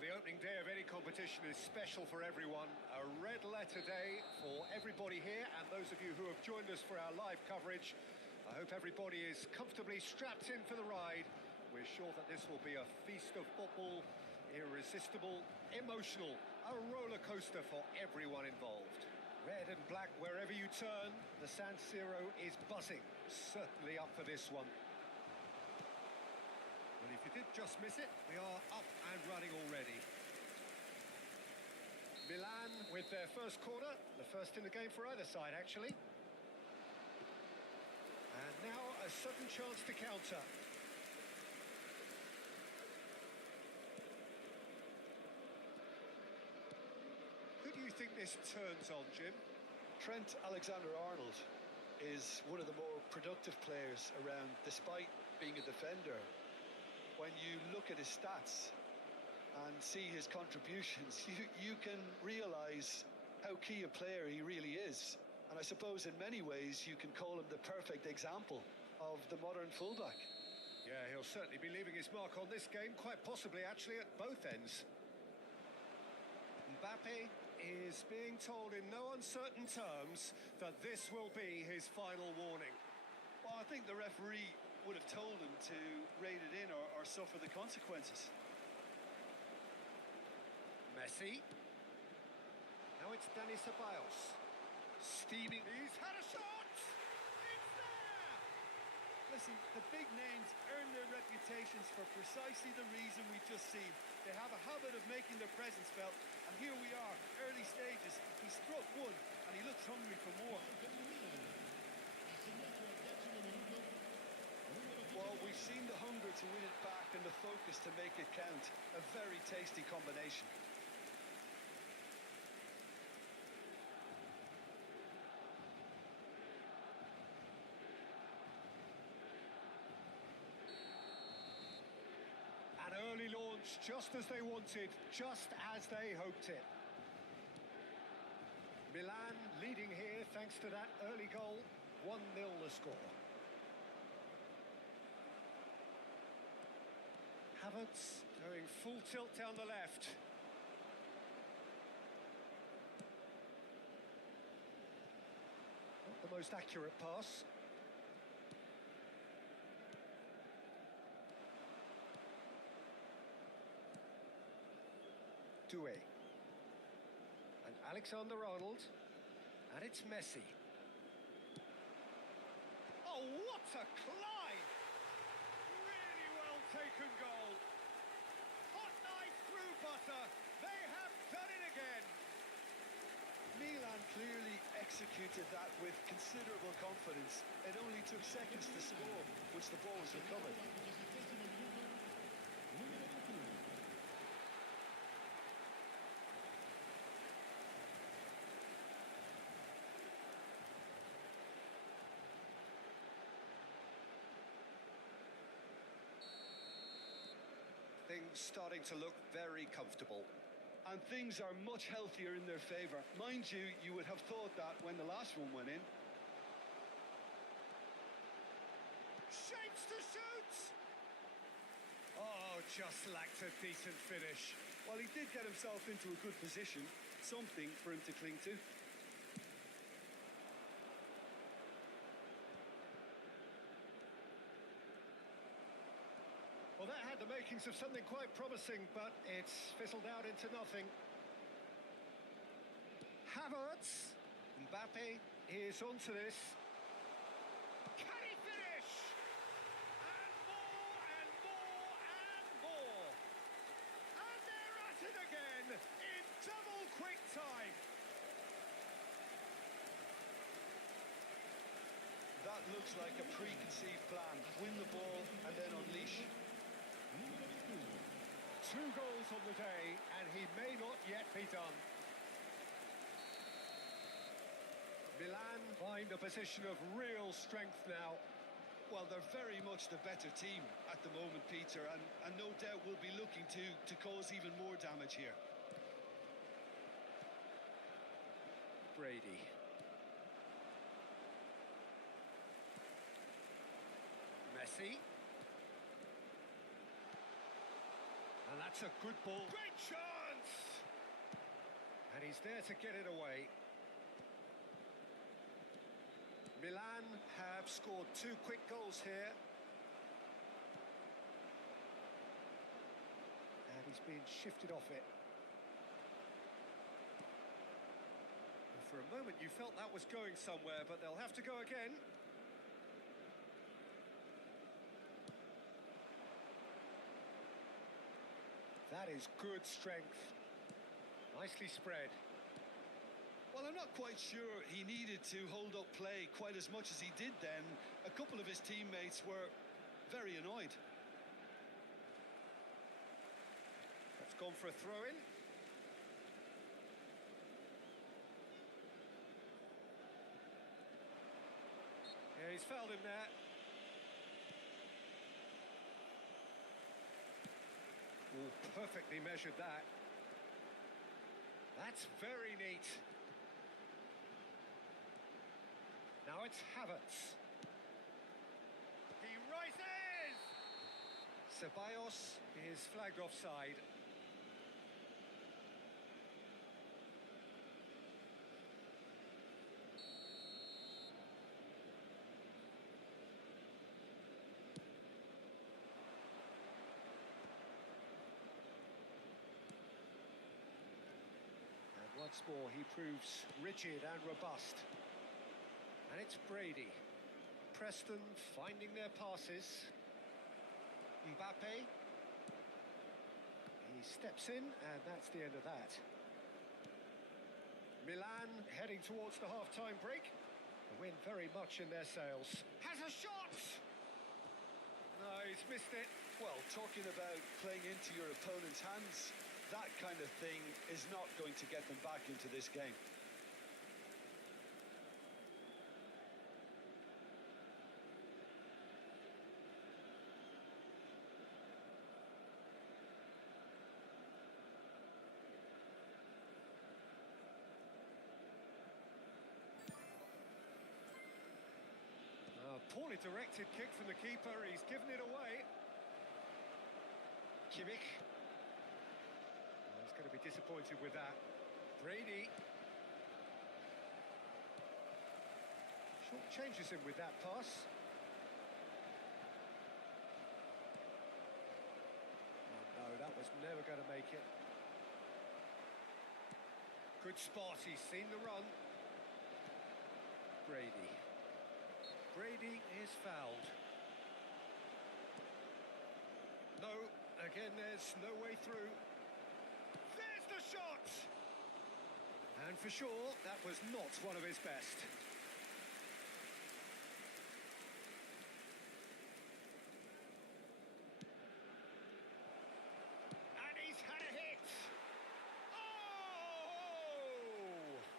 Well, the opening day of any competition is special for everyone. A red letter day for everybody here and those of you who have joined us for our live coverage. I hope everybody is comfortably strapped in for the ride. We're sure that this will be a feast of football, irresistible, emotional, a roller coaster for everyone involved. Red and black wherever you turn, the San Siro is buzzing. Certainly up for this one. Well, if you did just miss it, we are up and running already. Milan with their first corner, the first in the game for either side, actually. And now a sudden chance to counter. Who do you think this turns on, Jim? Trent Alexander-Arnold is one of the more productive players around, despite being a defender. When you look at his stats and see his contributions, you can realise how key a player he really is. And I suppose in many ways you can call him the perfect example of the modern fullback. Yeah, he'll certainly be leaving his mark on this game, quite possibly actually at both ends. Mbappe is being told in no uncertain terms that this will be his final warning. Well, I think the referee would have told him to rein it in or suffer the consequences. Messi. Now it's Dani Ceballos. Steaming. He's had a shot! It's there! Listen, the big names earn their reputations for precisely the reason we've just seen. They have a habit of making their presence felt, and here we are, early stages. He struck one, and he looks hungry for more. Well, we've seen the hunger to win it back and the focus to make it count. A very tasty combination. An early launch, just as they wanted, just as they hoped it. Milan leading here thanks to that early goal. 1-0 the score. Havertz going full tilt down the left. Not the most accurate pass. Doué. And Alexander-Arnold. And it's Messi. Oh, what a climb! Really well taken goal. Hot knife through butter. They have done it again. Milan clearly executed that with considerable confidence. It only took seconds to score once the ball was recovered. Things starting to look very comfortable. And things are much healthier in their favour. Mind you, you would have thought that when the last one went in. Shapes to shoot! Oh, just lacked a decent finish. Well, he did get himself into a good position. Something for him to cling to. Well, that had the makings of something quite promising, but it's fizzled out into nothing. Havertz. Mbappe is onto this. Can he finish? And more, and more, and more. And they're at it again in double quick time. That looks like a preconceived plan. Win the ball and then unleash. 2 goals on the day, and he may not yet be done. Milan find a position of real strength now. Well, they're very much the better team at the moment, Peter, and no doubt will be looking to cause even more damage here. Brady. Messi. And That's a good ball. Great chance! And he's there to get it away. Milan have scored 2 quick goals here. And he's being shifted off it. And for a moment you felt that was going somewhere, but they'll have to go again. That is good strength. Nicely spread. Well, I'm not quite sure he needed to hold up play quite as much as he did then. A couple of his teammates were very annoyed. That's gone for a throw-in. Yeah, he's fouled him there. Oh, perfectly measured that. That's very neat. Now it's Havertz. He rises! Ceballos is flagged offside. Once more, he proves rigid and robust. And it's Brady. Preston finding their passes. Mbappe. He steps in, and that's the end of that. Milan heading towards the half-time break. The wind very much in their sails. Has a shot! No, he's missed it. Well, talking about playing into your opponent's hands, that kind of thing is not going to get them back into this game. Poorly directed kick from the keeper. He's given it away. Kimmich. He's going to be disappointed with that. Brady. Short changes him with that pass. Oh, no, that was never going to make it. Good spot, he's seen the run. Brady. Brady is fouled. No, again there's no way through. There's the shot! And for sure, that was not one of his best. And he's had a hit! Oh!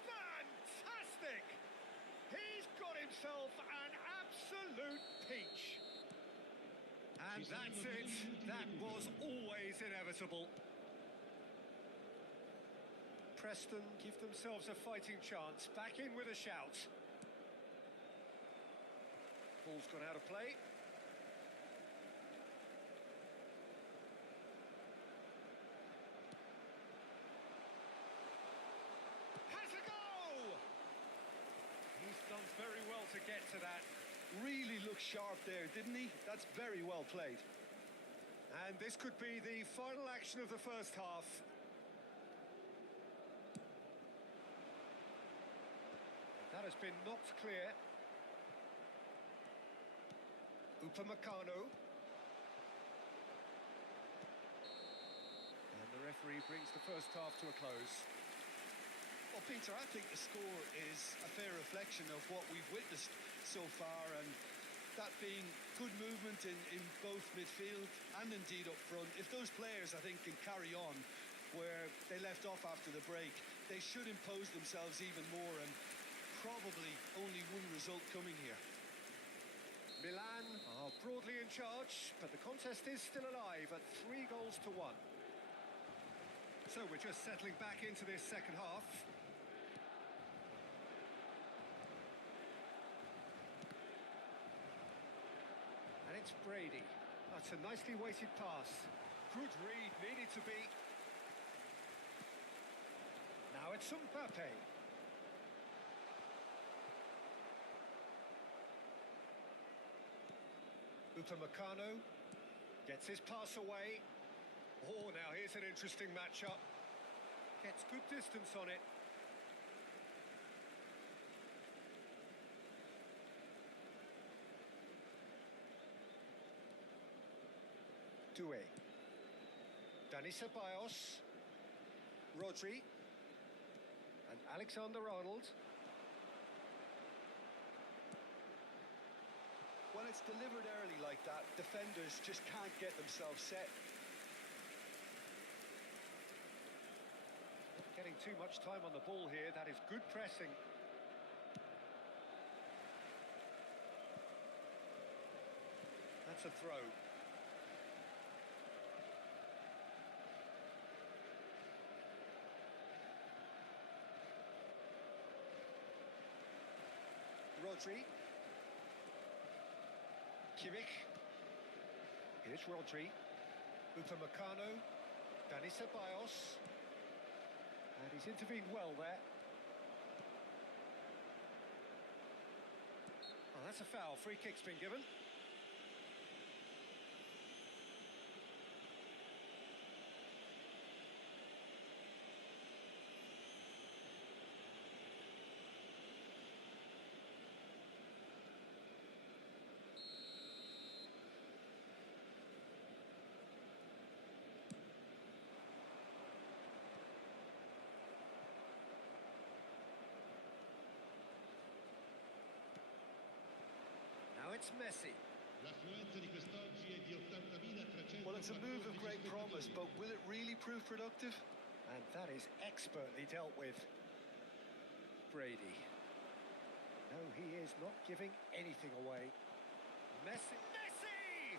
Fantastic! He's got himself an absolute peach. And that's it. That was always inevitable. Preston give themselves a fighting chance. Back in with a shout. Ball's gone out of play. Has a go! He's done very well to get to that. Really looked sharp there, didn't he? That's very well played. And this could be the final action of the first half. That has been knocked clear. Upamecano. And the referee brings the first half to a close. Well, Peter, I think the score is a fair reflection of what we've witnessed so far, and that being good movement in both midfield and indeed up front. If those players, I think, can carry on where they left off after the break, they should impose themselves even more, and probably only one result coming here. Milan are broadly in charge, but the contest is still alive at 3-1. So we're just settling back into this second half. And it's Brady. That's a nicely weighted pass. Good read, needed to be. Now it's Mbappe. Upamecano gets his pass away. Oh, now here's an interesting matchup. Gets good distance on it. Doué. Dani Ceballos. Rodri. And Alexander-Arnold. When it's delivered early like that, defenders just can't get themselves set. Not getting too much time on the ball here. That is good pressing. That's a throw. Rodri. Kimmich. Here's Rodri. Upamecano. Dani Ceballos. And he's intervened well there. Oh, that's a foul. Free kick's been given. It's Messi. L'affluenza di quest'oggi è di 80.300. Well, it's a move of great promise, but will it really prove productive? And that is expertly dealt with. Brady. No, he is not giving anything away. Messi. Messi!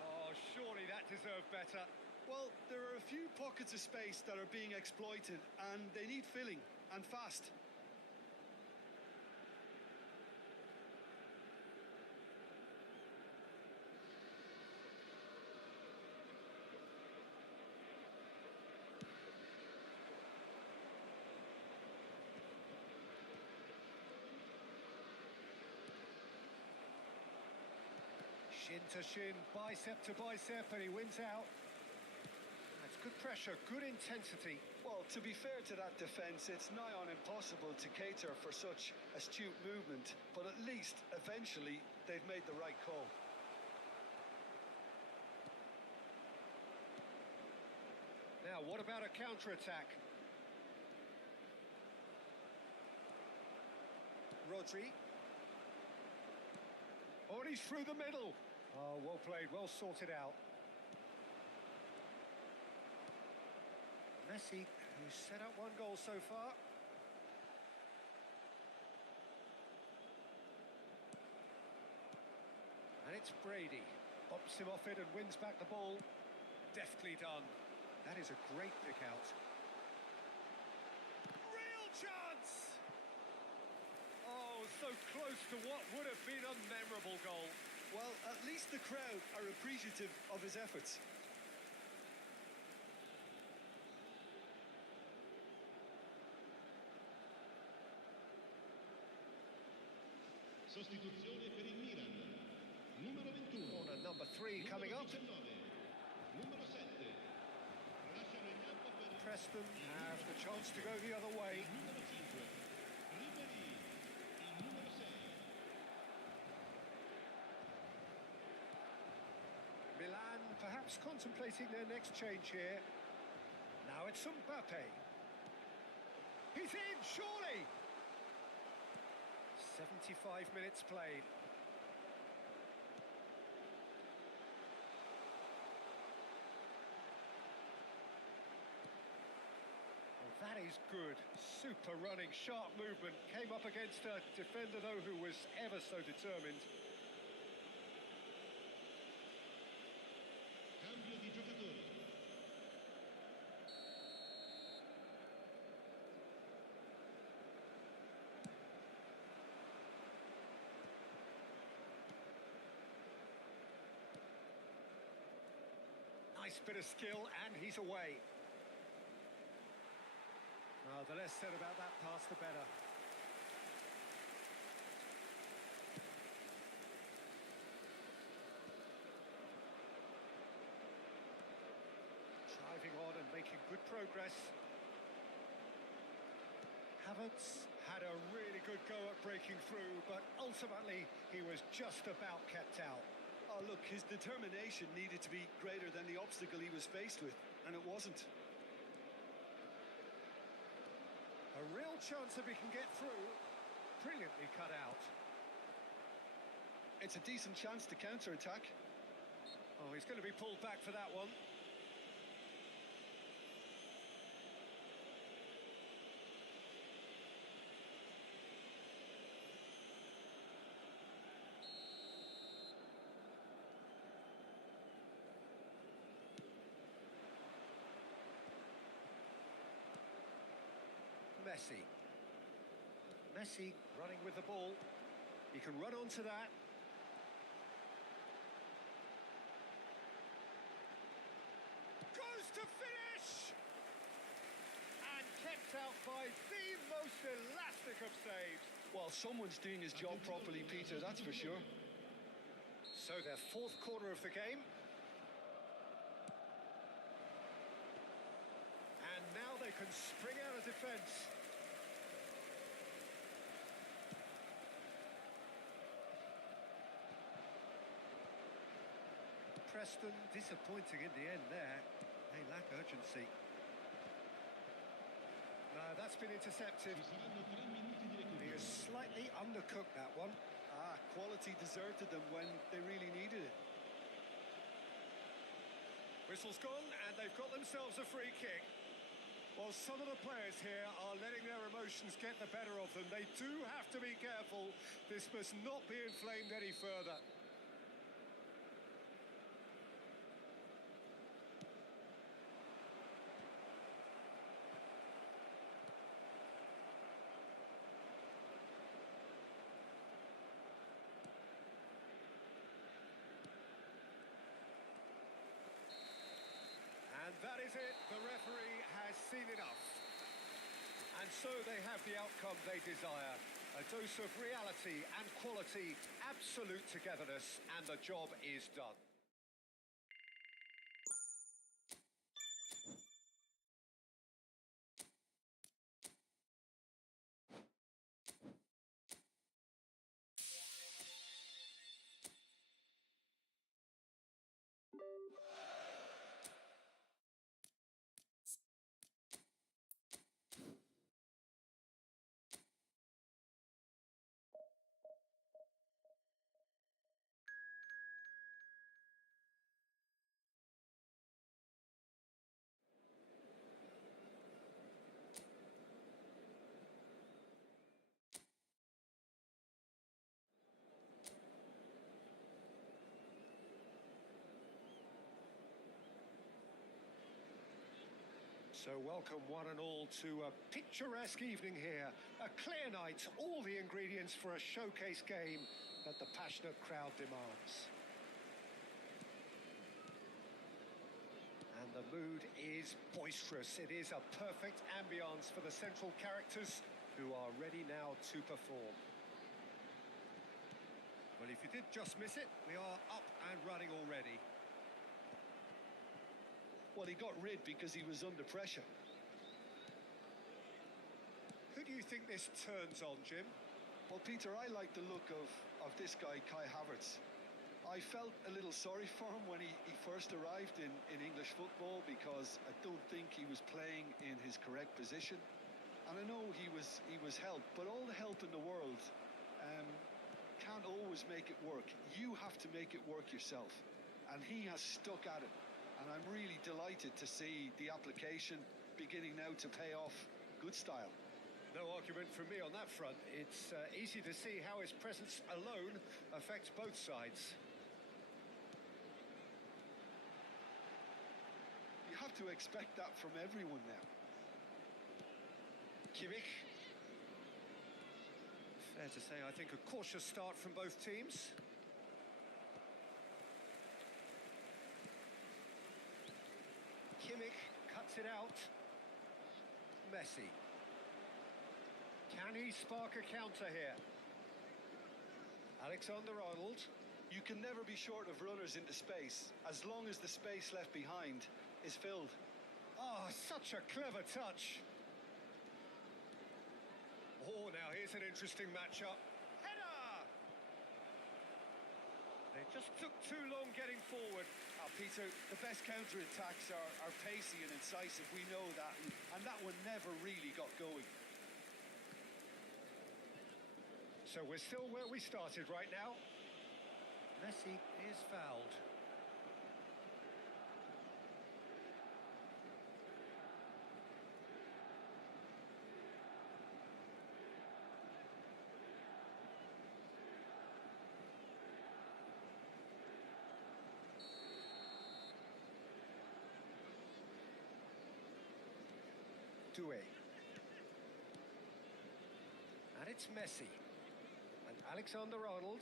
Oh, surely that deserved better. Well, there are a few pockets of space that are being exploited, and they need filling, and fast. Shin to shin, bicep to bicep, and he wins out. That's good pressure, good intensity. Well, to be fair to that defence, it's nigh on impossible to cater for such astute movement, but at least, eventually, they've made the right call. Now, what about a counter-attack? Rodri. Oh, and he's through the middle. Oh, well played, well sorted out. Messi, who's set up one goal so far. And it's Brady. Bops him off it and wins back the ball. Deftly done. That is a great pick out. Real chance! Oh, so close to what would have been a memorable goal. Well, at least the crowd are appreciative of his efforts. Sostituzione per il Milan. Numero 21. Corner number 3 coming up. 19. Numero 7. Lasciano il campo per Preston have the chance to go the other way. numero 5. Ribery. Il numero 6. Milan perhaps contemplating their next change here. Now it's Mbappe. He's in, surely! 75 minutes played. Well, that is good. Super running, sharp movement. Came up against a defender, though, who was ever so determined. Cambio di giocatore. Nice bit of skill, and he's away. The less said about that pass, the better. Driving on and making good progress. Havertz had a really good go at breaking through, but ultimately he was just about kept out. Oh, look, his determination needed to be greater than the obstacle he was faced with, and it wasn't. A real chance if he can get through. Brilliantly cut out. It's a decent chance to counter-attack. Oh, he's going to be pulled back for that one. Messi running with the ball. He can run onto that. Goes to finish! And kept out by the most elastic of saves. Well, someone's doing his job properly, Peter, that's for sure. So their fourth corner of the game. And now they can spring out of defence. Preston disappointing in the end there. They lack urgency. No, that's been intercepted. He is slightly undercooked, that one. Quality deserted them when they really needed it. Whistle's gone, and they've got themselves a free kick. Well, some of the players here are letting their emotions get the better of them. They do have to be careful. This must not be inflamed any further. And that is it. The referee has seen enough. And so they have the outcome they desire. A dose of reality and quality, absolute togetherness, and the job is done. So welcome one and all to a picturesque evening here. A clear night, all the ingredients for a showcase game that the passionate crowd demands. And the mood is boisterous. It is a perfect ambience for the central characters who are ready now to perform. Well, if you did just miss it, we are up and running already. Well, he got rid because he was under pressure. Who do you think this turns on, Jim? Well, Peter, I like the look of this guy, Kai Havertz. I felt a little sorry for him when he first arrived in English football because I don't think he was playing in his correct position. And I know he was helped, but all the help in the world can't always make it work. You have to make it work yourself. And he has stuck at it. And I'm really delighted to see the application beginning now to pay off. Good style. No argument from me on that front. It's easy to see how his presence alone affects both sides. You have to expect that from everyone now. Kimmich. Fair to say, I think a cautious start from both teams. cuts it out. Messi. Can he spark a counter here? Alexander-Arnold. You can never be short of runners into space, as long as the space left behind is filled. Oh, such a clever touch. Oh, now here's an interesting matchup. Header! They just took too long getting forward. Peter, the best counter-attacks are pacey and incisive, we know that, and that one never really got going. So we're still where we started right now. Messi is fouled. Doué. And it's Messi. And Alexander-Arnold.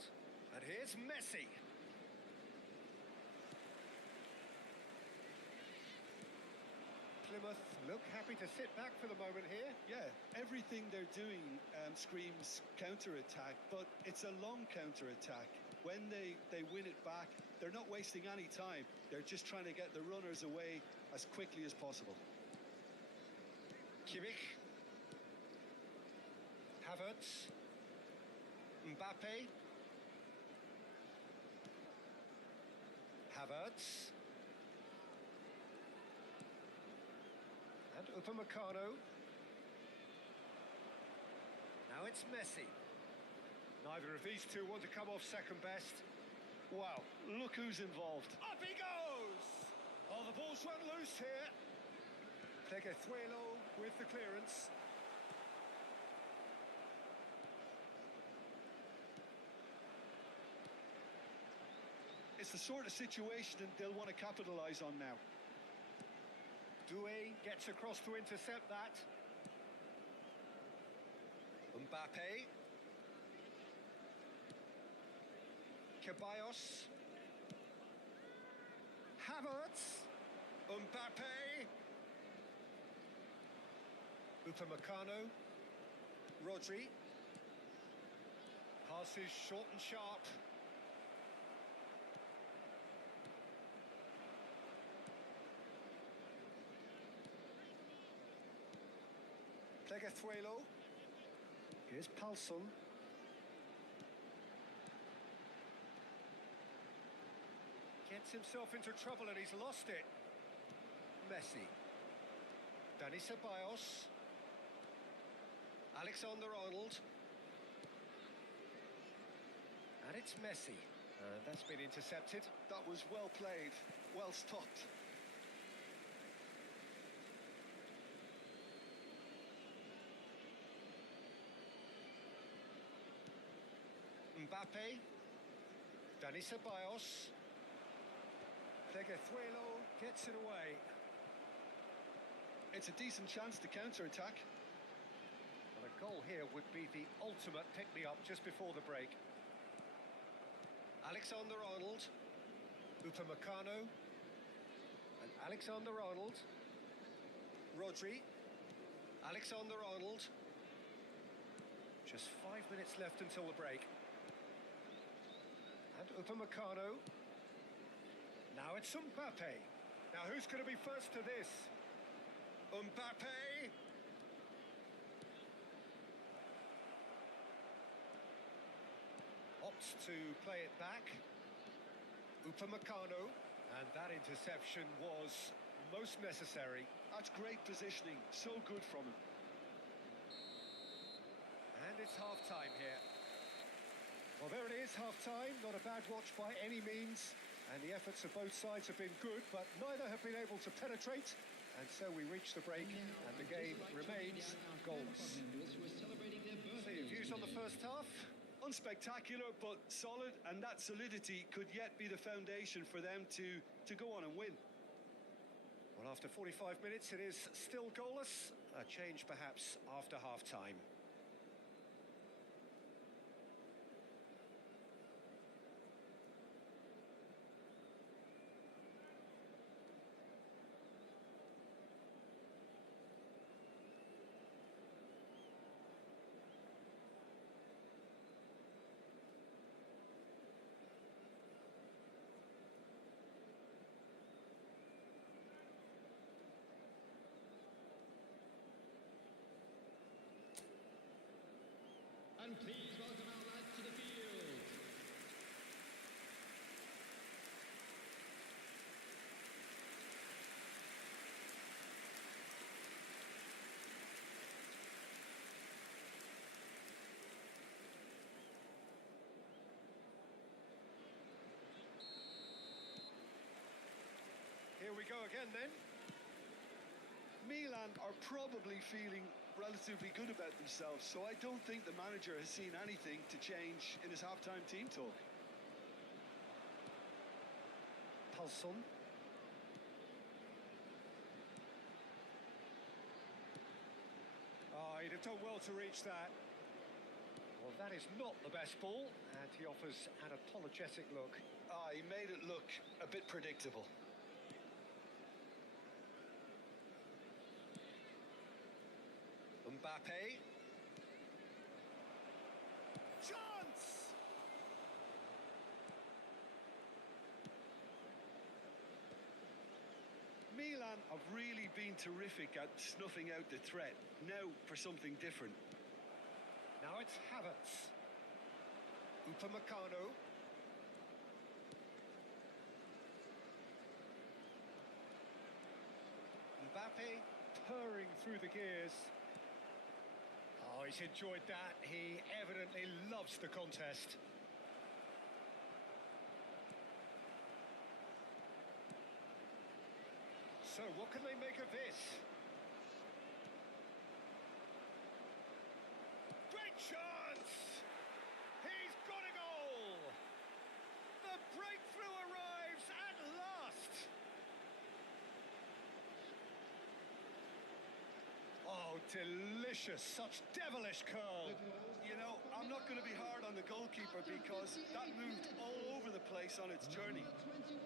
And here's Messi. Plymouth look happy to sit back for the moment here. Yeah, everything they're doing screams counter-attack, but it's a long counter-attack. When they win it back, they're not wasting any time. They're just trying to get the runners away as quickly as possible. Kimmich. Havertz. Mbappe. Havertz. And Upamecano. Now it's Messi. Neither of these two want to come off second best. Wow, look who's involved. Up he goes! Oh, the ball's run loose here. Pleguezuelo with the clearance. It's the sort of situation that they'll want to capitalise on now. Doué gets across to intercept that. Mbappe. Ceballos. Havertz. Mbappe. Upamecano. Rodri. Passes short and sharp. Pleguezuelo. Here's Palsson. Gets himself into trouble and he's lost it. Messi. Dani Ceballos. Alexander-Arnold. And it's Messi. That's been intercepted. That was well played, well stopped. Mbappe. Dani Ceballos. Pleguezuelo gets it away. It's a decent chance to counter-attack. And a goal here would be the ultimate pick-me-up just before the break. Alexander-Arnold. Upamecano. And Alexander-Arnold. Rodri. Alexander-Arnold. Just 5 minutes left until the break. And Upamecano. Now it's Mbappe. Now who's going to be first to this? Mbappe. Opts to play it back. Upamecano. And that interception was most necessary. That's great positioning, so good from him. And it's half-time here. Well, there it is, half-time. Not a bad watch by any means. And the efforts of both sides have been good, but neither have been able to penetrate. And so we reach the break, and the game remains goalless. So your views on the first half? Unspectacular, but solid, and that solidity could yet be the foundation for them to go on and win. Well, after 45 minutes, it is still goalless. A change, perhaps, after half-time. And please welcome our lads to the field. Here we go again then. Milan are probably feeling relatively good about themselves, so I don't think the manager has seen anything to change in his half-time team talk. Palsson. Oh, he'd have done well to reach that. Well, that is not the best ball, and he offers an apologetic look. He made it look a bit predictable. Mbappe. Chance! Milan have really been terrific at snuffing out the threat. Now for something different. Now it's Havertz. Upamecano. Mbappe purring through the gears. Oh, he's enjoyed that. He evidently loves the contest. So, what can they make of this? Great chance! He's got a goal! The breakthrough arrives at last! Oh, delicious. Such devilish curl. You know, I'm not going to be hard on the goalkeeper because that moved all over the place on its journey. Number 21.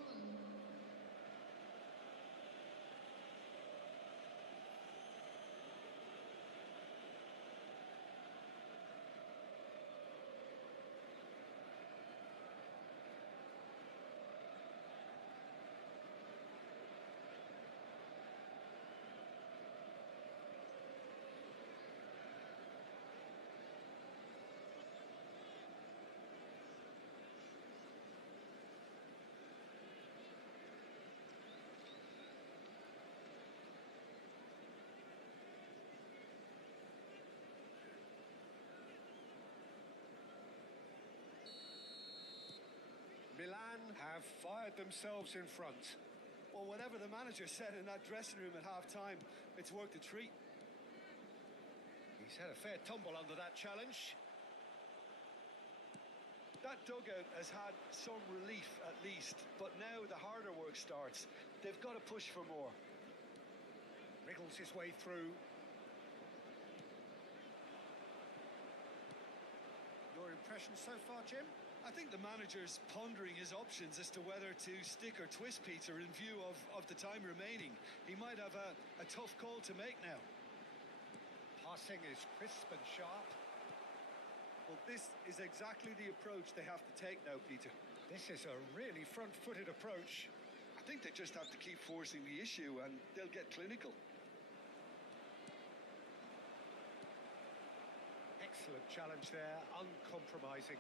Milan have fired themselves in front. Well, whatever the manager said in that dressing room at half-time, it's worked a treat. He's had a fair tumble under that challenge. That dugout has had some relief at least, but now the harder work starts. They've got to push for more. Wriggles his way through. Your impression so far, Jim? I think the manager's pondering his options as to whether to stick or twist Peter in view of the time remaining. He might have a tough call to make now. Passing is crisp and sharp. Well, this is exactly the approach they have to take now, Peter. This is a really front-footed approach. I think they just have to keep forcing the issue and they'll get clinical. Excellent challenge there, uncompromising.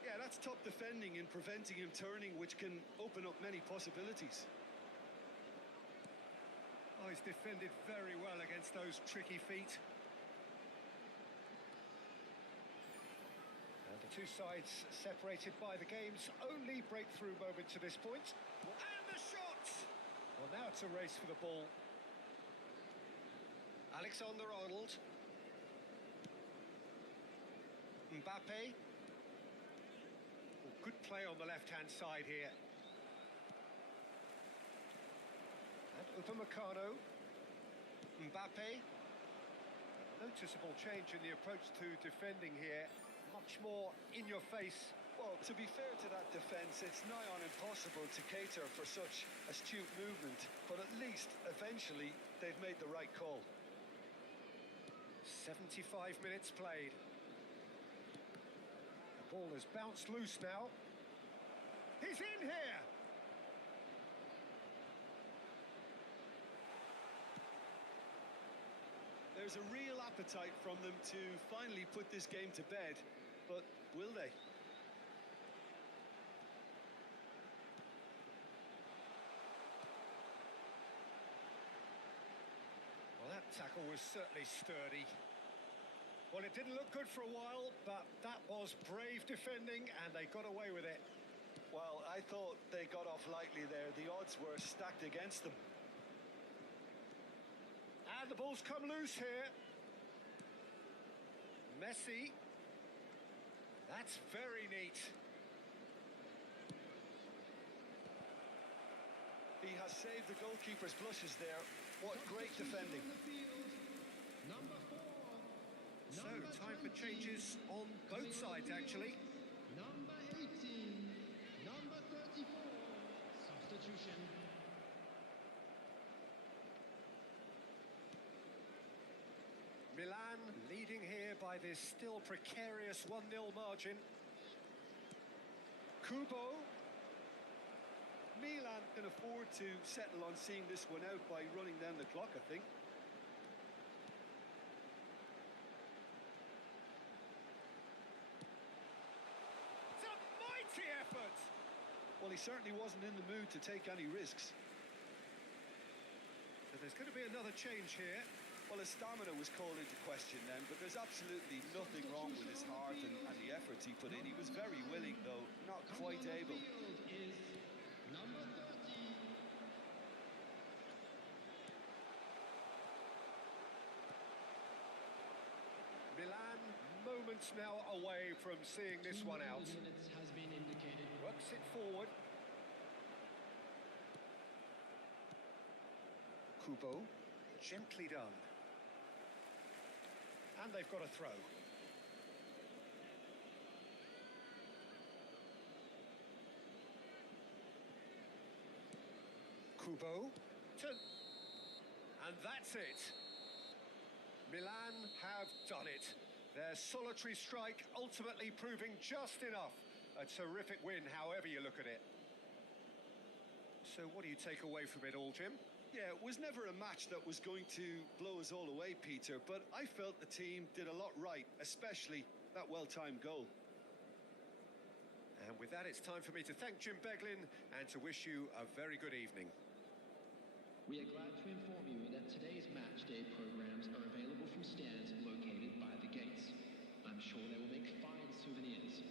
Yeah, that's top defending and preventing him turning, which can open up many possibilities. Oh, he's defended very well against those tricky feet. And the two sides separated by the game's only breakthrough moment to this point. And the shot! Well, now it's a race for the ball. Alexander-Arnold. Mbappe. Good play on the left-hand side here. And Upamecano. Mbappe. A noticeable change in the approach to defending here. Much more in your face. Well, to be fair to that defence, it's nigh on impossible to cater for such astute movement, but at least, eventually, they've made the right call. 75 minutes played. The ball has bounced loose now. He's in here! there's a real appetite from them to finally put this game to bed, but will they? Well, that tackle was certainly sturdy. Well, it didn't look good for a while, but that was brave defending, and they got away with it. Well, I thought they got off lightly there. The odds were stacked against them. And the ball's come loose here. Messi. That's very neat. He has saved the goalkeeper's blushes there. What great defending. Number 4. So, time for changes on both sides, actually. Number 18. Number 34. Substitution. Milan leading here by this still precarious 1-0 margin. Kubo. Milan can afford to settle on seeing this one out by running down the clock, I think. It's a mighty effort! Well, he certainly wasn't in the mood to take any risks. So there's going to be another change here. Well, his stamina was called into question then, but there's absolutely nothing wrong with his heart and the efforts he put in. He was very willing, though not quite able. Is number 30. Milan moments now away from seeing this one out. 2 minutes has been indicated. Works it forward. Kubo, gently done. And they've got a throw. Kubo. And that's it. Milan have done it. Their solitary strike ultimately proving just enough. A terrific win, however you look at it. So what do you take away from it all, Jim? Yeah, it was never a match that was going to blow us all away, Peter, but I felt the team did a lot right, especially that well-timed goal. And with that, it's time for me to thank Jim Beglin and to wish you a very good evening. We are glad to inform you that today's match day programs are available from stands located by the gates. I'm sure they will make fine souvenirs.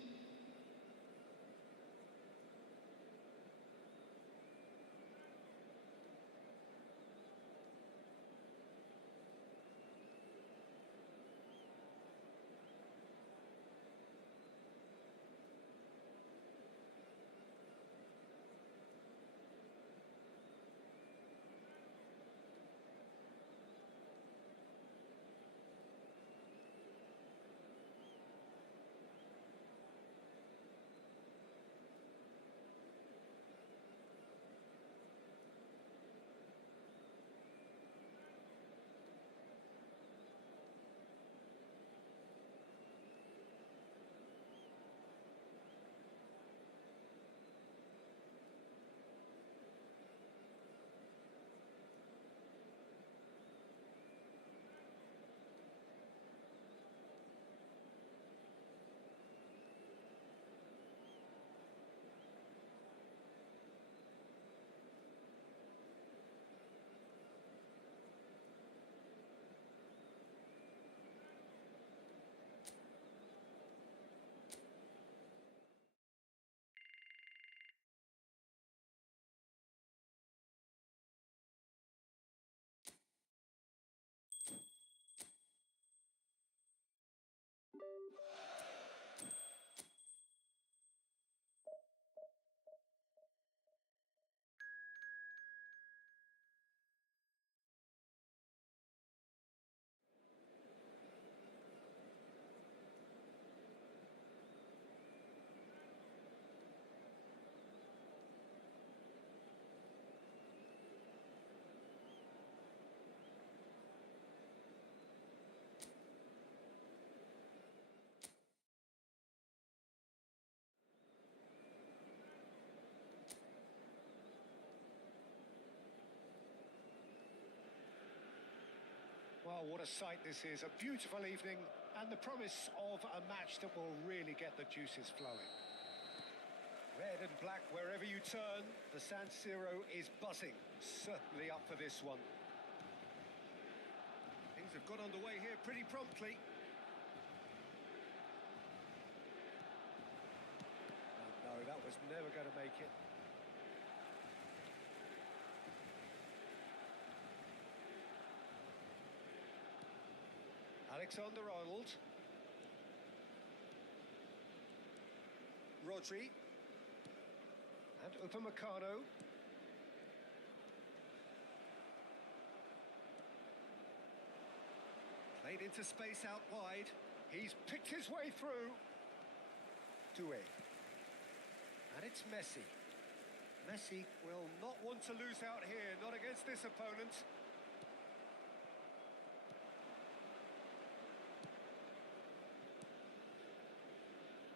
Well, what a sight this is. A beautiful evening and the promise of a match that will really get the juices flowing. Red and black wherever you turn. The San Siro is buzzing. Certainly up for this one. Things have got underway here pretty promptly. Oh, no, that was never going to make it. Alexander-Arnold. Rodri. And Upamecano. Played into space out wide. He's picked his way through. Doué. And it's Messi. Messi will not want to lose out here, not against this opponent.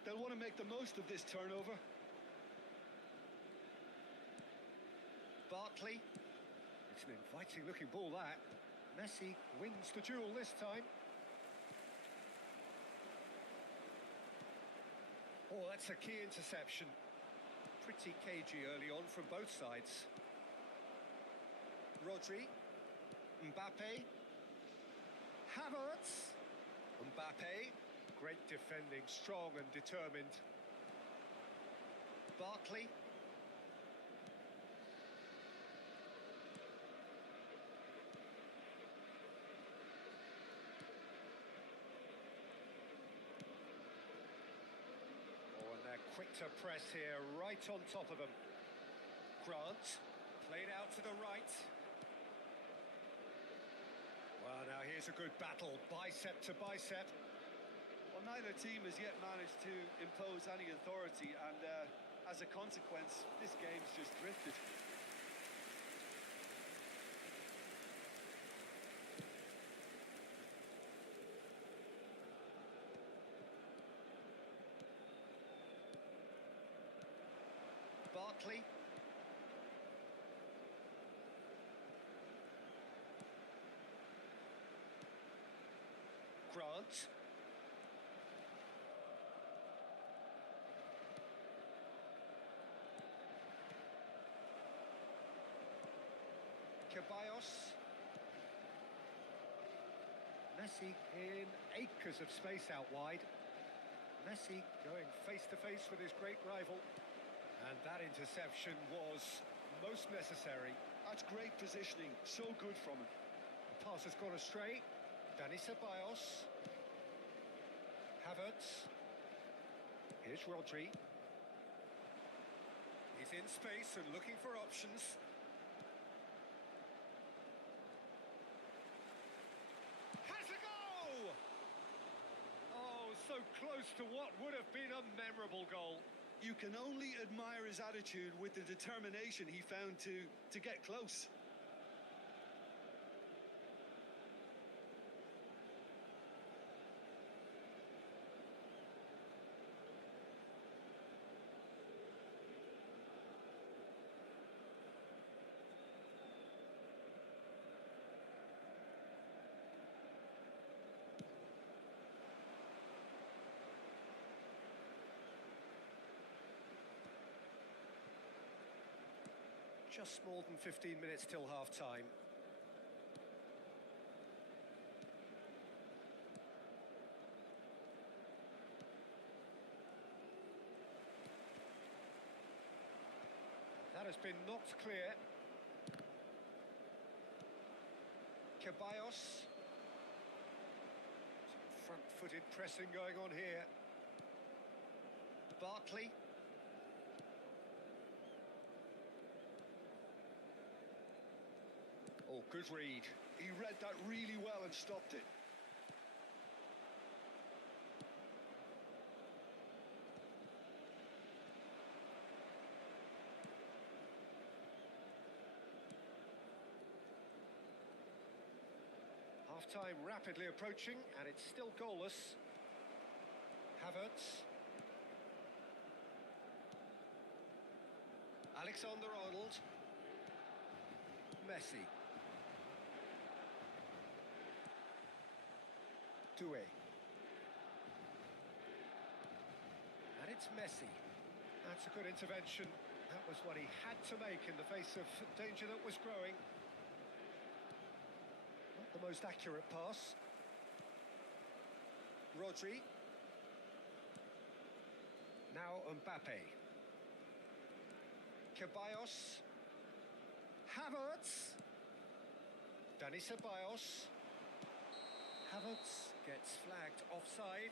They'll want to make the most of this turnover. Barkley. It's an inviting looking ball, that. Messi wins the duel this time. Oh, that's a key interception. Pretty cagey early on from both sides. Rodri. Mbappe. Havertz. Mbappe. Great defending, strong and determined. Barkley. Oh, and they're quick to press here, right on top of them. Grant, played out to the right. Well, now here's a good battle, bicep to bicep. Well, neither team has yet managed to impose any authority, and as a consequence, this game's just drifted. Barkley. Grant. Ceballos. Messi in acres of space out wide. Messi going face to face with his great rival. And that interception was most necessary. That's great positioning, so good from him. The pass has gone astray. Dani Ceballos. Havertz. Here's Rodri. He's in space and looking for options. Has a goal! Oh, so close to what would have been a memorable goal. You can only admire his attitude with the determination he found to get close. Just more than 15 minutes till half-time. That has been knocked clear. Ceballos. Some front-footed pressing going on here. Barkley. Oh, good read. He read that really well and stopped it. Half-time rapidly approaching, and it's still goalless. Havertz. Alexander-Arnold. Messi. Doué. And it's Messi. That's a good intervention. That was what he had to make in the face of danger that was growing. Not the most accurate pass. Rodri. Now Mbappe. Ceballos. Havertz. Dani Ceballos. Havertz gets flagged offside.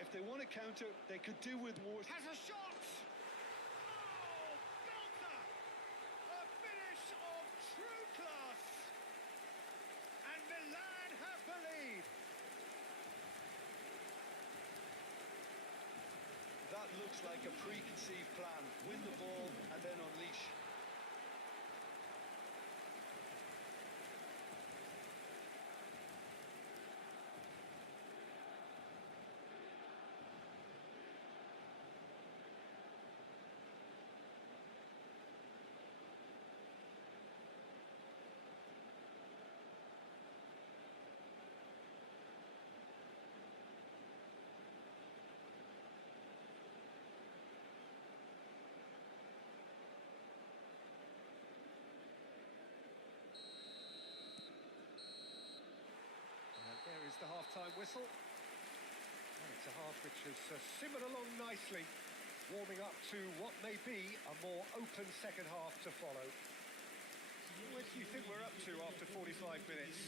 If they want to counter, they could do with more. Has a shot! Oh, belter! A finish of true class! And Milan have the lead! That looks like a preconceived plan. Win the ball and then unleash. There is the half-time whistle. And it's a half which has simmered along nicely, warming up to what may be a more open second half to follow. What do you think we're up to after 45 minutes?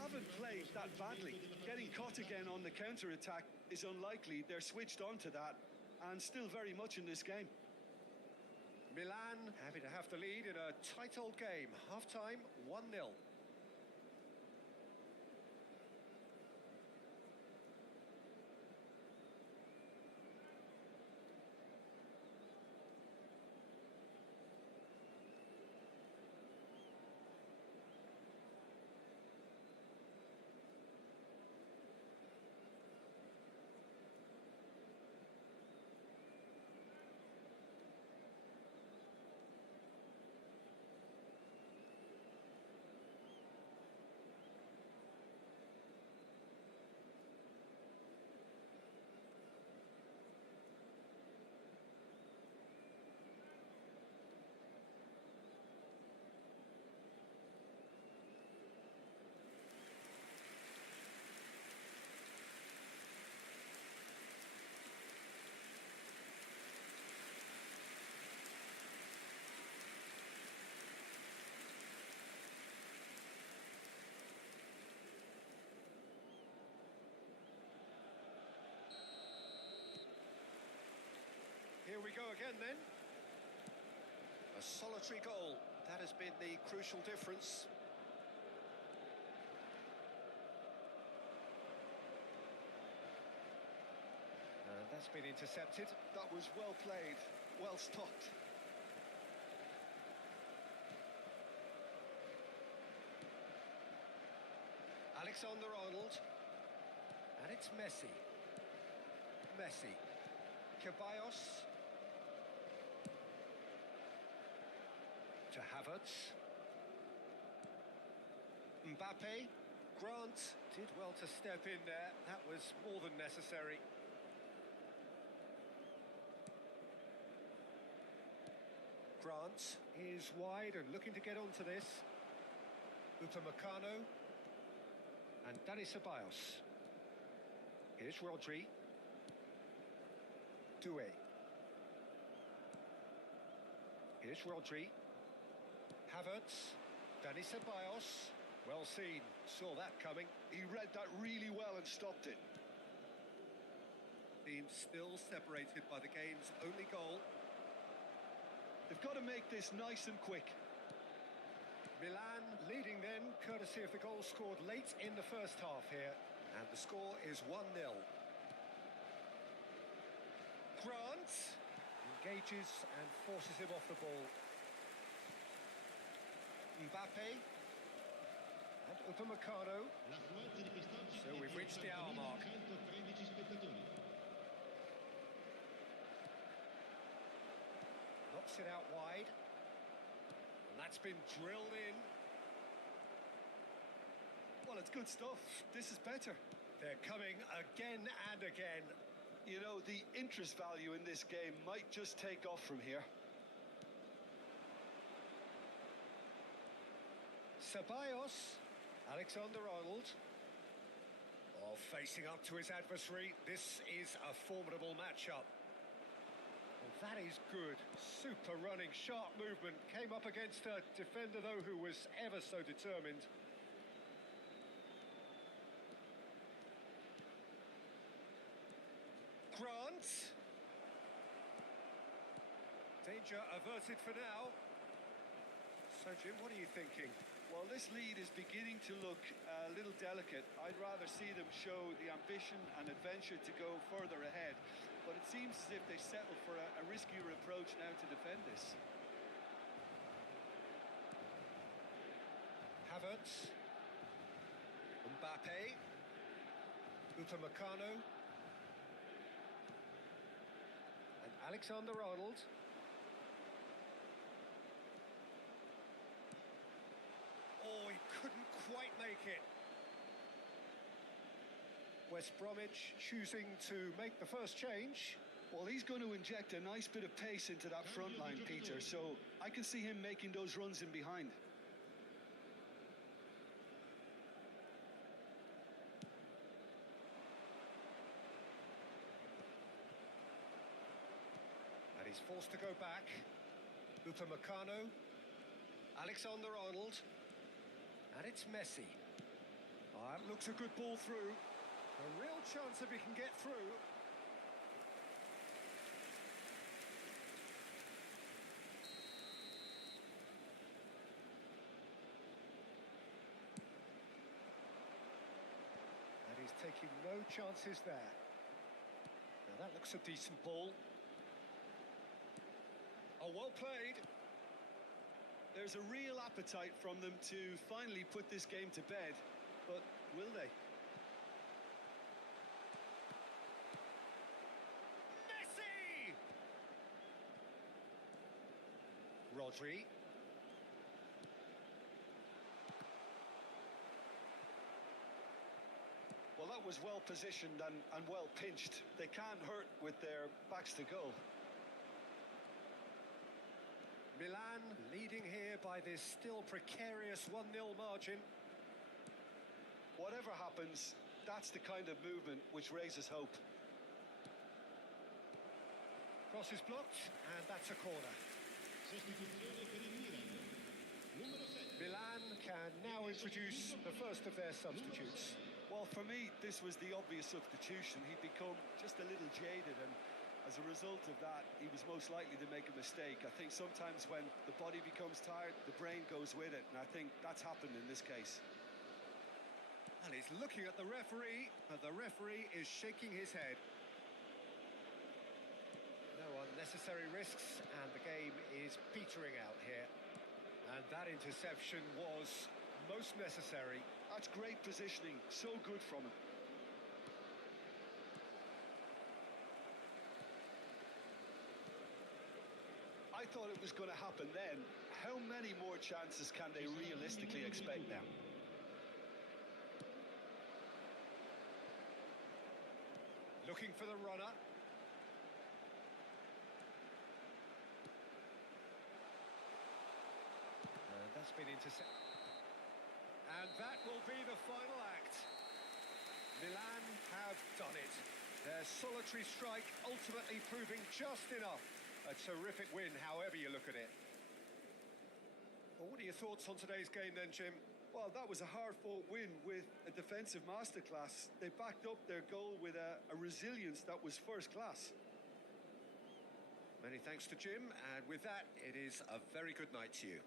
Haven't played that badly. Getting caught again on the counter-attack is unlikely. They're switched on to that and still very much in this game. Milan happy to have the lead in a tight old game. Half-time, 1-0. Here we go again then. A solitary goal. That has been the crucial difference. And that's been intercepted. That was well played, well stopped. Alexander-Arnold. And it's Messi. Messi. Ceballos. To Havertz. Mbappe. Grant did well to step in there. That was more than necessary. Grant is wide and looking to get onto this. Upamecano. And Dani Ceballos. Here's Rodri. Doué. Here's Rodri. Havertz. Dani Ceballos. Well seen. Saw that coming. He read that really well and stopped it. Team still separated by the game's only goal. They've got to make this nice and quick. Milan leading then, courtesy of the goal scored late in the first half here. And the score is 1-0. Grant engages and forces him off the ball. Mbappe and Upamecano. L'affluenza di quest'oggi So è we've di reached the hour mark. 113 spettatori. Knocks it out wide. And that's been drilled in. Well, it's good stuff. This is better. They're coming again and again. You know, the interest value in this game might just take off from here. Ceballos, Alexander-Arnold. Oh, facing up to his adversary. This is a formidable matchup. Well, that is good. Super running, sharp movement. Came up against a defender, though, who was ever so determined. Grant. Danger averted for now. So, Jim, what are you thinking? Well, this lead is beginning to look a little delicate. I'd rather see them show the ambition and adventure to go further ahead. But it seems as if they settle for a riskier approach now to defend this. Havertz. Mbappe. Upamecano. And Alexander-Arnold. Oh, he couldn't quite make it. West Bromwich choosing to make the first change. Well, he's going to inject a nice bit of pace into that front line, Peter, so I can see him making those runs in behind. And he's forced to go back. Upamecano. Alexander-Arnold. And it's Messi. Oh, that looks a good ball through. A real chance if he can get through. And he's taking no chances there. Now that looks a decent ball. Oh, well played. There's a real appetite from them to finally put this game to bed, but will they? Messi! Rodri. Well, that was well positioned and well pinched. They can't hurt with their backs to goal. Milan leading here by this still precarious 1-0 margin. Whatever happens, that's the kind of movement which raises hope. Cross is blocked, and that's a corner. Sostituzione per il Milan. Numero 7. Milan can now introduce the first of their substitutes. Well, for me, this was the obvious substitution. He'd become just a little jaded, and as a result of that, he was most likely to make a mistake. I think sometimes when the body becomes tired, the brain goes with it, and I think that's happened in this case. And he's looking at the referee, but the referee is shaking his head. No unnecessary risks, and the game is petering out here. And that interception was most necessary. That's great positioning, so good from him. I thought it was going to happen then. How many more chances can they realistically expect now? Looking for the runner. And that's been intercepted. And that will be the final act. Milan have done it. Their solitary strike ultimately proving just enough. A terrific win, however you look at it. Well, what are your thoughts on today's game then, Jim? Well, that was a hard-fought win with a defensive masterclass. They backed up their goal with a resilience that was first class. Many thanks to Jim, and with that, it is a very good night to you.